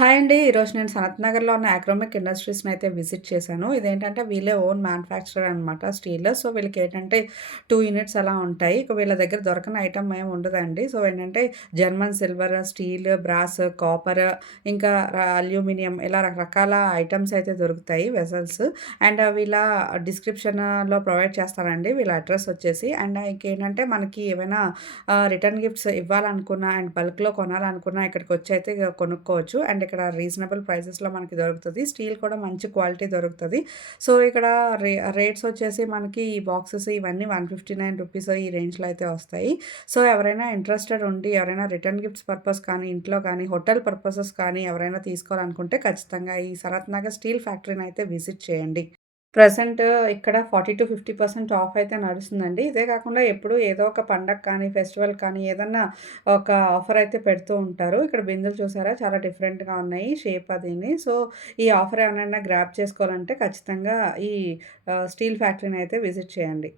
Hi అండి. ఈరోజు నేను సనత్ నగర్‌లో ఉన్న అక్రోమిక్ ఇండస్ట్రీస్‌ని అయితే విజిట్ చేశాను. ఇదేంటంటే వీళ్ళే ఓన్ మ్యానుఫ్యాక్చరర్ అనమాట స్టీల్. సో, వీళ్ళకేంటంటే 2 యూనిట్స్ అలా ఉంటాయి. ఇక వీళ్ళ దగ్గర దొరకని ఐటెమ్ ఏమి ఉండదండి. సో, ఏంటంటే German silver, steel, brass, copper ఇంకా అల్యూమినియం ఇలా రకరకాల ఐటెమ్స్ అయితే దొరుకుతాయి వెసల్స్. అండ్ వీళ్ళ డిస్క్రిప్షన్‌లో ప్రొవైడ్ చేస్తానండి వీళ్ళ అడ్రెస్ వచ్చేసి. అండ్ ఇంకేంటంటే మనకి ఏవైనా రిటర్న్ గిఫ్ట్స్ ఇవ్వాలనుకున్నా అండ్ బల్క్‌లో కొనాలనుకున్నా ఇక్కడికొచ్చి అయితే కొనుక్కోవచ్చు. అండ్ ఇక్కడ రీజనబుల్ ప్రైసెస్‌లో మనకి దొరుకుతది. స్టీల్ కూడా మంచి క్వాలిటీ దొరుకుతది. సో, ఇక్కడ రేట్స్ వచ్చేసి మనకి ఈ బాక్సెస్ ఇవన్నీ రూ. 159 ఈ రేంజ్‌లో అయితే వస్తాయి. సో, ఎవరైనా ఇంట్రెస్టెడ్ ఉండి ఎవరైనా రిటర్న్ గిఫ్ట్స్ పర్పస్ కానీ, ఇంట్లో కానీ, హోటల్ పర్పసెస్ కానీ ఎవరైనా తీసుకోవాలనుకుంటే ఖచ్చితంగా ఈ సనత్ నగర్ స్టీల్ ఫ్యాక్టరీని అయితే విజిట్ చేయండి. ప్రెజెంట్ ఇక్కడ 40-50% ఆఫ్ అయితే నడుస్తుందండి. ఇదే కాకుండా ఎప్పుడు ఏదో ఒక పండగ కానీ, ఫెస్టివల్ కానీ ఏదన్నా ఒక ఆఫర్ అయితే పెడుతూ ఉంటారు. ఇక్కడ బిందెలు చూసారా చాలా డిఫరెంట్‌గా ఉన్నాయి షేప్ అదిని. సో, ఈ ఆఫర్ ఎవరైనా గ్రాబ్ చేసుకోవాలంటే ఖచ్చితంగా ఈ స్టీల్ ఫ్యాక్టరీని అయితే విజిట్ చేయండి.